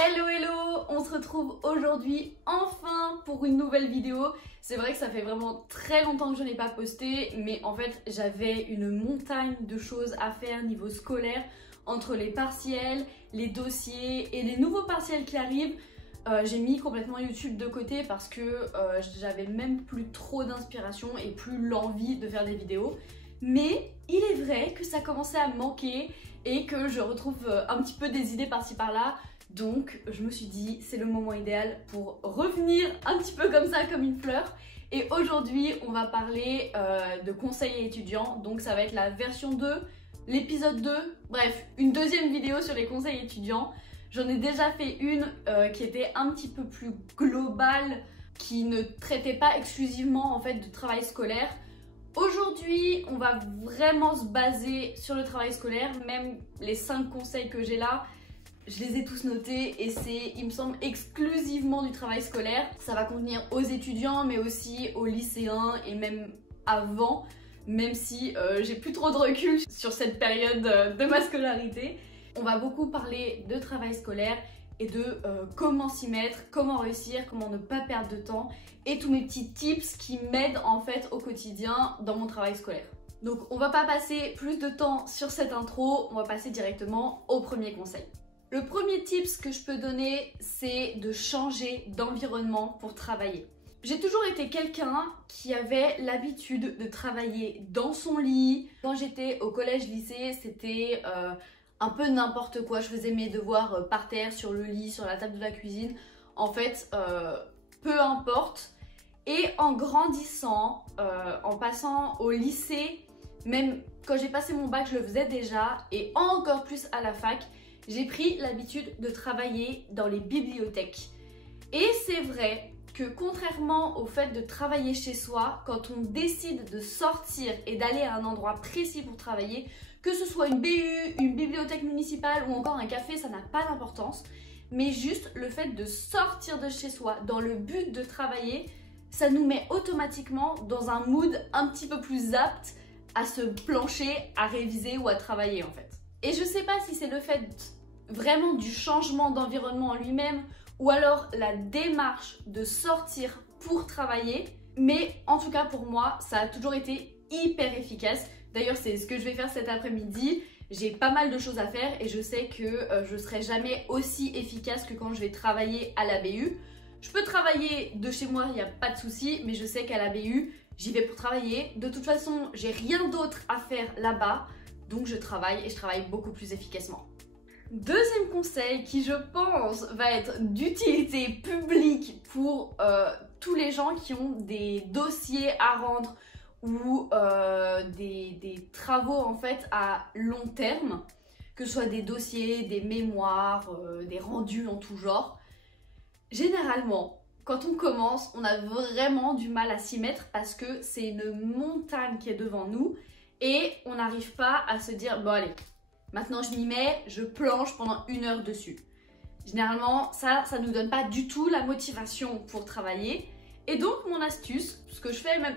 Hello hello, on se retrouve aujourd'hui enfin pour une nouvelle vidéo. C'est vrai que ça fait vraiment très longtemps que je n'ai pas posté, mais en fait j'avais une montagne de choses à faire niveau scolaire entre les partiels, les dossiers et les nouveaux partiels qui arrivent. J'ai mis complètement YouTube de côté parce que j'avais même plus trop d'inspiration et plus l'envie de faire des vidéos. Mais il est vrai que ça commençait à me manquer et que je retrouve un petit peu des idées par-ci par-là. Donc je me suis dit c'est le moment idéal pour revenir un petit peu comme ça, comme une fleur. Et aujourd'hui on va parler de conseils étudiants. Donc ça va être la version 2, l'épisode 2, bref une deuxième vidéo sur les conseils étudiants. J'en ai déjà fait une qui était un petit peu plus globale, qui ne traitait pas exclusivement en fait de travail scolaire. Aujourd'hui, on va vraiment se baser sur le travail scolaire. Même les 5 conseils que j'ai là, je les ai tous notés et c'est, il me semble, exclusivement du travail scolaire. Ça va convenir aux étudiants mais aussi aux lycéens et même avant, même si j'ai plus trop de recul sur cette période de ma scolarité. On va beaucoup parler de travail scolaire et de comment s'y mettre, comment réussir, comment ne pas perdre de temps et tous mes petits tips qui m'aident en fait au quotidien dans mon travail scolaire. Donc on va pas passer plus de temps sur cette intro, on va passer directement au premier conseil. Le premier tips que je peux donner, c'est de changer d'environnement pour travailler. J'ai toujours été quelqu'un qui avait l'habitude de travailler dans son lit. Quand j'étais au collège-lycée, c'était un peu n'importe quoi. Je faisais mes devoirs par terre, sur le lit, sur la table de la cuisine. En fait, peu importe. Et en grandissant, en passant au lycée, même quand j'ai passé mon bac, je le faisais déjà. Et encore plus à la fac, j'ai pris l'habitude de travailler dans les bibliothèques. Et c'est vrai que contrairement au fait de travailler chez soi, quand on décide de sortir et d'aller à un endroit précis pour travailler, que ce soit une BU, une bibliothèque municipale ou encore un café, ça n'a pas d'importance. Mais juste le fait de sortir de chez soi dans le but de travailler, ça nous met automatiquement dans un mood un petit peu plus apte à se plancher, à réviser ou à travailler en fait. Et je sais pas si c'est le fait vraiment du changement d'environnement en lui-même ou alors la démarche de sortir pour travailler, mais en tout cas pour moi ça a toujours été hyper efficace. D'ailleurs c'est ce que je vais faire cet après-midi. J'ai pas mal de choses à faire et je sais que je serai jamais aussi efficace que quand je vais travailler à la BU. Je peux travailler de chez moi, il n'y a pas de souci, mais je sais qu'à la BU j'y vais pour travailler. De toute façon j'ai rien d'autre à faire là-bas, donc je travaille et je travaille beaucoup plus efficacement. Deuxième conseil qui je pense va être d'utilité publique pour tous les gens qui ont des dossiers à rendre ou des travaux en fait à long terme, que ce soit des dossiers, des mémoires, des rendus en tout genre. Généralement, quand on commence, on a vraiment du mal à s'y mettre parce que c'est une montagne qui est devant nous et on n'arrive pas à se dire bon allez, maintenant je m'y mets, je planche pendant 1 heure dessus. Généralement, ça nous donne pas du tout la motivation pour travailler. Et donc mon astuce, ce que je fais même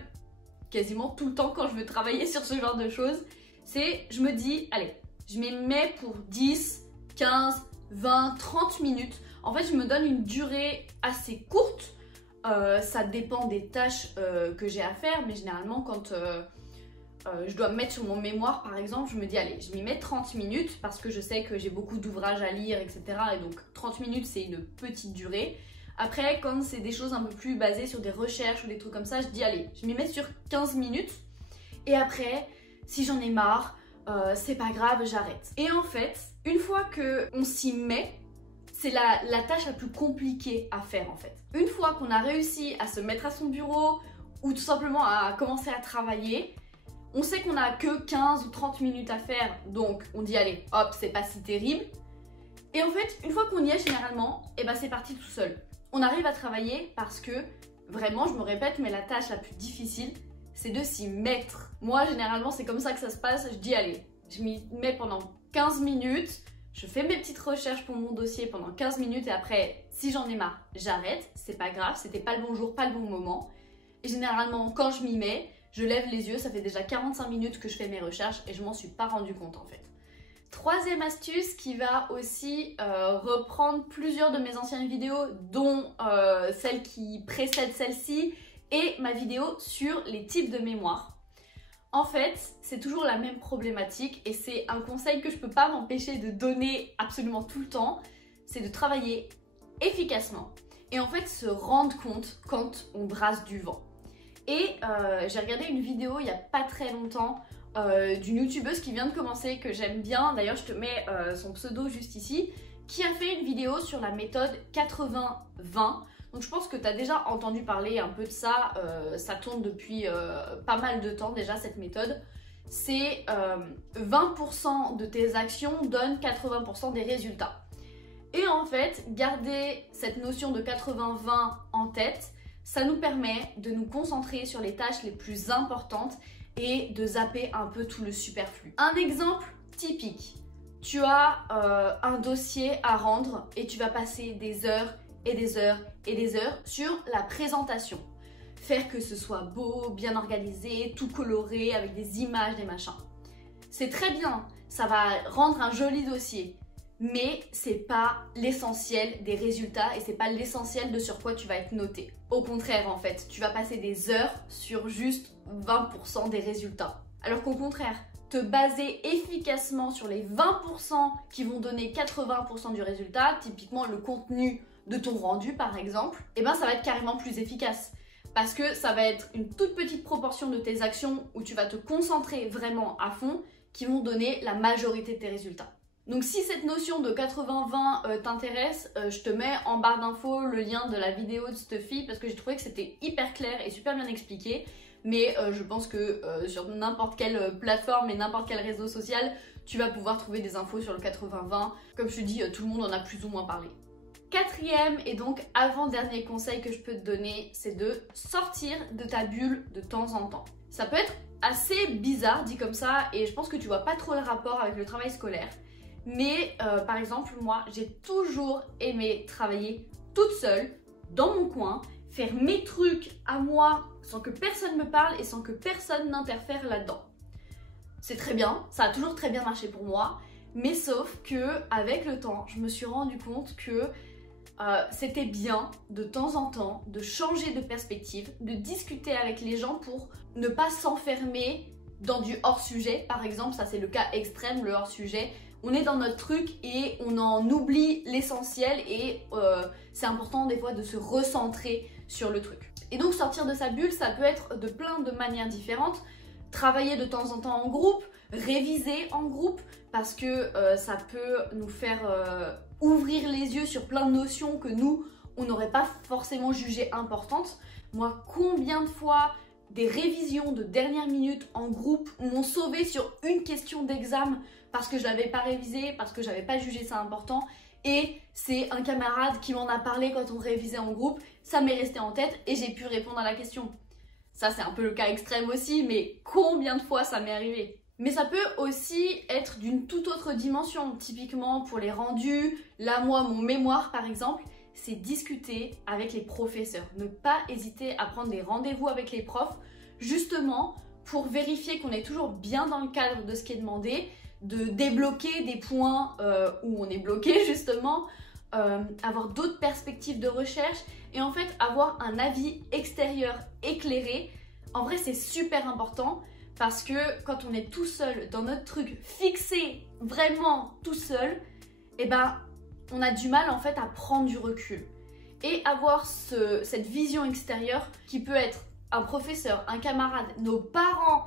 quasiment tout le temps quand je veux travailler sur ce genre de choses, c'est je me dis, allez, je m'y mets pour 10, 15, 20, 30 minutes. En fait, je me donne une durée assez courte. Ça dépend des tâches que j'ai à faire, mais généralement quand je dois me mettre sur mon mémoire par exemple, je me dis allez, je m'y mets 30 minutes parce que je sais que j'ai beaucoup d'ouvrages à lire, etc. Et donc 30 minutes c'est une petite durée. Après, quand c'est des choses un peu plus basées sur des recherches ou des trucs comme ça, je dis allez, je m'y mets sur 15 minutes. Et après, si j'en ai marre, c'est pas grave, j'arrête. Et en fait, une fois qu'on s'y met, c'est la tâche la plus compliquée à faire en fait. Une fois qu'on a réussi à se mettre à son bureau ou tout simplement à commencer à travailler, on sait qu'on n'a que 15 ou 30 minutes à faire, donc on dit allez, hop, c'est pas si terrible. Et en fait, une fois qu'on y est généralement, et ben c'est parti tout seul. On arrive à travailler parce que, vraiment, je me répète, mais la tâche la plus difficile, c'est de s'y mettre. Moi, généralement, c'est comme ça que ça se passe. Je dis allez, je m'y mets pendant 15 minutes, je fais mes petites recherches pour mon dossier pendant 15 minutes et après, si j'en ai marre, j'arrête. C'est pas grave, c'était pas le bon jour, pas le bon moment. Et généralement, quand je m'y mets, je lève les yeux, ça fait déjà 45 minutes que je fais mes recherches et je m'en suis pas rendu compte en fait. Troisième astuce qui va aussi reprendre plusieurs de mes anciennes vidéos, dont celle qui précède celle-ci et ma vidéo sur les types de mémoire. En fait, c'est toujours la même problématique et c'est un conseil que je ne peux pas m'empêcher de donner absolument tout le temps, c'est de travailler efficacement et en fait se rendre compte quand on brasse du vent. Et j'ai regardé une vidéo il n'y a pas très longtemps d'une youtubeuse qui vient de commencer, que j'aime bien, d'ailleurs je te mets son pseudo juste ici, qui a fait une vidéo sur la méthode 80-20. Donc je pense que tu as déjà entendu parler un peu de ça, ça tourne depuis pas mal de temps déjà cette méthode. C'est 20% de tes actions donnent 80% des résultats. Et en fait, garder cette notion de 80-20 en tête, ça nous permet de nous concentrer sur les tâches les plus importantes et de zapper un peu tout le superflu. Un exemple typique, tu as un dossier à rendre et tu vas passer des heures et des heures et des heures sur la présentation. Faire que ce soit beau, bien organisé, tout coloré, avec des images, des machins. C'est très bien, ça va rendre un joli dossier, mais c'est pas l'essentiel des résultats et c'est pas l'essentiel de sur quoi tu vas être noté. Au contraire, en fait, tu vas passer des heures sur juste 20% des résultats. Alors qu'au contraire, te baser efficacement sur les 20% qui vont donner 80% du résultat, typiquement le contenu de ton rendu par exemple, et ben ça va être carrément plus efficace. Parce que ça va être une toute petite proportion de tes actions où tu vas te concentrer vraiment à fond qui vont donner la majorité de tes résultats. Donc si cette notion de 80-20 t'intéresse, je te mets en barre d'infos le lien de la vidéo de cette fille parce que j'ai trouvé que c'était hyper clair et super bien expliqué. Mais je pense que sur n'importe quelle plateforme et n'importe quel réseau social, tu vas pouvoir trouver des infos sur le 80-20. Comme je te dis, tout le monde en a plus ou moins parlé. Quatrième et donc avant-dernier conseil que je peux te donner, c'est de sortir de ta bulle de temps en temps. Ça peut être assez bizarre dit comme ça et je pense que tu vois pas trop le rapport avec le travail scolaire. Mais par exemple, moi, j'ai toujours aimé travailler toute seule, dans mon coin, faire mes trucs à moi sans que personne me parle et sans que personne n'interfère là-dedans. C'est très bien, ça a toujours très bien marché pour moi, mais sauf que avec le temps, je me suis rendu compte que c'était bien de temps en temps de changer de perspective, de discuter avec les gens pour ne pas s'enfermer dans du hors-sujet. Par exemple, ça c'est le cas extrême, le hors-sujet. On est dans notre truc et on en oublie l'essentiel et c'est important des fois de se recentrer sur le truc. Et donc sortir de sa bulle, ça peut être de plein de manières différentes. Travailler de temps en temps en groupe, réviser en groupe parce que ça peut nous faire ouvrir les yeux sur plein de notions que nous, on n'aurait pas forcément jugées importantes. Moi, combien de fois des révisions de dernière minute en groupe m'ont sauvé sur une question d'examen parce que je l'avais pas révisé, parce que j'avais pas jugé ça important et c'est un camarade qui m'en a parlé quand on révisait en groupe, ça m'est resté en tête et j'ai pu répondre à la question. Ça c'est un peu le cas extrême aussi, mais combien de fois ça m'est arrivé? Mais ça peut aussi être d'une toute autre dimension, typiquement pour les rendus. Là moi, mon mémoire par exemple, c'est discuter avec les professeurs. Ne pas hésiter à prendre des rendez-vous avec les profs, justement pour vérifier qu'on est toujours bien dans le cadre de ce qui est demandé, de débloquer des points où on est bloqué justement, avoir d'autres perspectives de recherche et en fait avoir un avis extérieur éclairé. En vrai c'est super important parce que quand on est tout seul dans notre truc, fixé vraiment tout seul, et ben on a du mal en fait à prendre du recul. Et avoir cette vision extérieure qui peut être un professeur, un camarade, nos parents,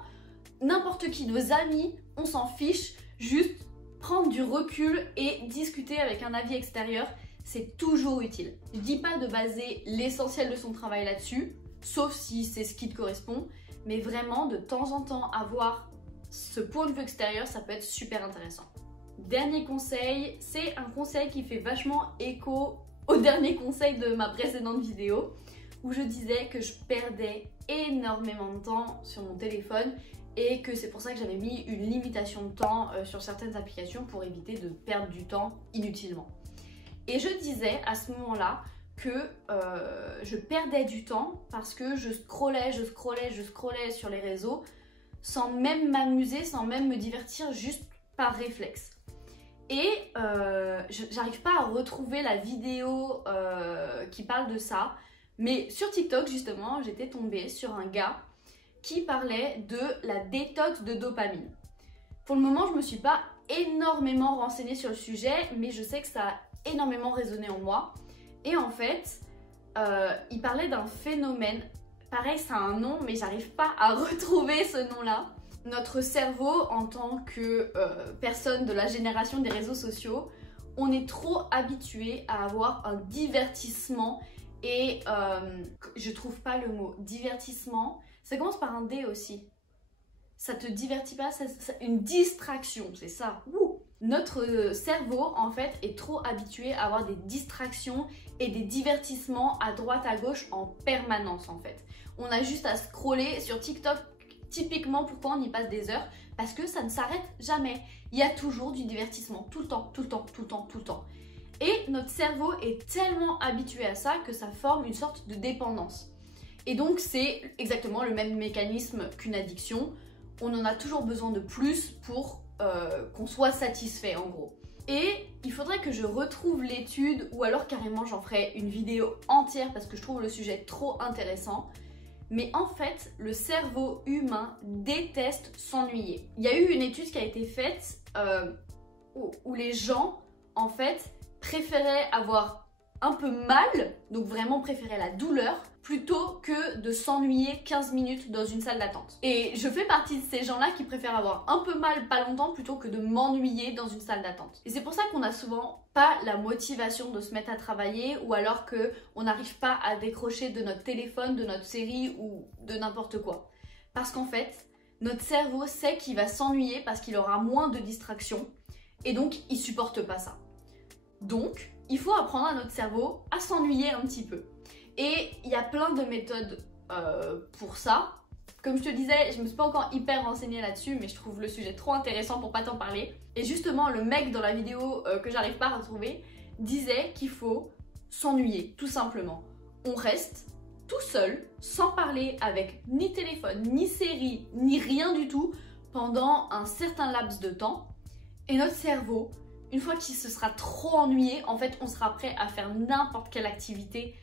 n'importe qui, nos amis, on s'en fiche, juste prendre du recul et discuter avec un avis extérieur, c'est toujours utile. Je dis pas de baser l'essentiel de son travail là-dessus, sauf si c'est ce qui te correspond, mais vraiment de temps en temps avoir ce point de vue extérieur, ça peut être super intéressant. Dernier conseil, c'est un conseil qui fait vachement écho au dernier conseil de ma précédente vidéo où je disais que je perdais énormément de temps sur mon téléphone et que c'est pour ça que j'avais mis une limitation de temps sur certaines applications pour éviter de perdre du temps inutilement. Et je disais à ce moment-là que je perdais du temps parce que je scrollais sur les réseaux sans même m'amuser, sans même me divertir, juste par réflexe. Et j'arrive pas à retrouver la vidéo qui parle de ça. Mais sur TikTok, justement, j'étais tombée sur un gars qui parlait de la détox de dopamine. Pour le moment, je me suis pas énormément renseignée sur le sujet, mais je sais que ça a énormément résonné en moi. Et en fait, il parlait d'un phénomène, pareil, ça a un nom, mais j'arrive pas à retrouver ce nom-là. Notre cerveau, en tant que personne de la génération des réseaux sociaux, on est trop habitué à avoir un divertissement et je trouve pas le mot divertissement. Ça commence par un D aussi. Ça te divertit pas, une distraction, c'est ça. Ouh. Notre cerveau, en fait, est trop habitué à avoir des distractions et des divertissements à droite à gauche en permanence, en fait. On a juste à scroller sur TikTok. Typiquement, pourquoi on y passe des heures? Parce que ça ne s'arrête jamais. Il y a toujours du divertissement, tout le temps, tout le temps, tout le temps, tout le temps. Et notre cerveau est tellement habitué à ça que ça forme une sorte de dépendance. Et donc, c'est exactement le même mécanisme qu'une addiction. On en a toujours besoin de plus pour qu'on soit satisfait, en gros. Et il faudrait que je retrouve l'étude ou alors carrément j'en ferai une vidéo entière parce que je trouve le sujet trop intéressant. Mais en fait, le cerveau humain déteste s'ennuyer. Il y a eu une étude qui a été faite où les gens, en fait, préféraient avoir un peu mal, donc vraiment préféraient la douleur, plutôt que de s'ennuyer 15 minutes dans une salle d'attente. Et je fais partie de ces gens-là qui préfèrent avoir un peu mal pas longtemps plutôt que de m'ennuyer dans une salle d'attente. Et c'est pour ça qu'on n'a souvent pas la motivation de se mettre à travailler ou alors qu'on n'arrive pas à décrocher de notre téléphone, de notre série ou de n'importe quoi. Parce qu'en fait, notre cerveau sait qu'il va s'ennuyer parce qu'il aura moins de distractions et donc il supporte pas ça. Donc, il faut apprendre à notre cerveau à s'ennuyer un petit peu. Et il y a plein de méthodes pour ça. Comme je te disais, je me suis pas encore hyper renseignée là-dessus, mais je trouve le sujet trop intéressant pour pas t'en parler. Et justement, le mec dans la vidéo que j'arrive pas à retrouver disait qu'il faut s'ennuyer, tout simplement. On reste tout seul, sans parler avec ni téléphone, ni série, ni rien du tout, pendant un certain laps de temps. Et notre cerveau, une fois qu'il se sera trop ennuyé, en fait, on sera prêt à faire n'importe quelle activité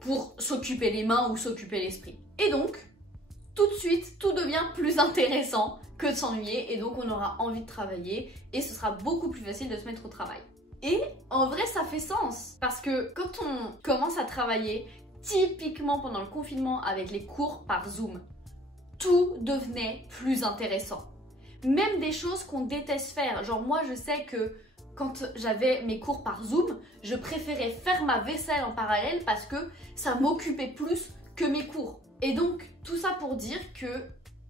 pour s'occuper les mains ou s'occuper l'esprit. Et donc, tout de suite, tout devient plus intéressant que de s'ennuyer et donc on aura envie de travailler et ce sera beaucoup plus facile de se mettre au travail. Et en vrai, ça fait sens parce que quand on commence à travailler, typiquement pendant le confinement avec les cours par Zoom, tout devenait plus intéressant. Même des choses qu'on déteste faire. Genre moi, je sais que quand j'avais mes cours par Zoom, je préférais faire ma vaisselle en parallèle parce que ça m'occupait plus que mes cours. Et donc, tout ça pour dire que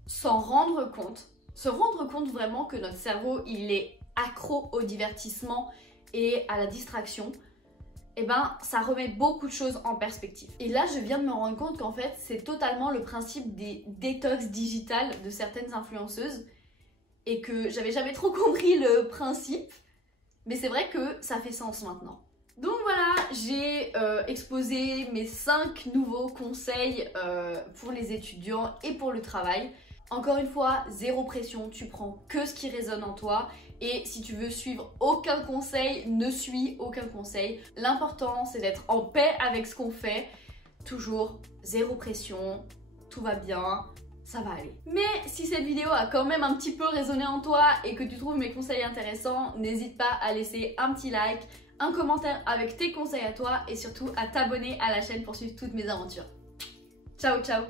s'en rendre compte, se rendre compte vraiment que notre cerveau, il est accro au divertissement et à la distraction, eh ben, ça remet beaucoup de choses en perspective. Et là, je viens de me rendre compte qu'en fait, c'est totalement le principe des détox digitales de certaines influenceuses et que j'avais jamais trop compris le principe. Mais c'est vrai que ça fait sens maintenant. Donc voilà, j'ai exposé mes 5 nouveaux conseils pour les étudiants et pour le travail. Encore une fois, zéro pression, tu prends que ce qui résonne en toi. Et si tu veux suivre aucun conseil, ne suis aucun conseil. L'important, c'est d'être en paix avec ce qu'on fait. Toujours zéro pression, tout va bien. Ça va aller. Mais si cette vidéo a quand même un petit peu résonné en toi et que tu trouves mes conseils intéressants, n'hésite pas à laisser un petit like, un commentaire avec tes conseils à toi et surtout à t'abonner à la chaîne pour suivre toutes mes aventures. Ciao ciao!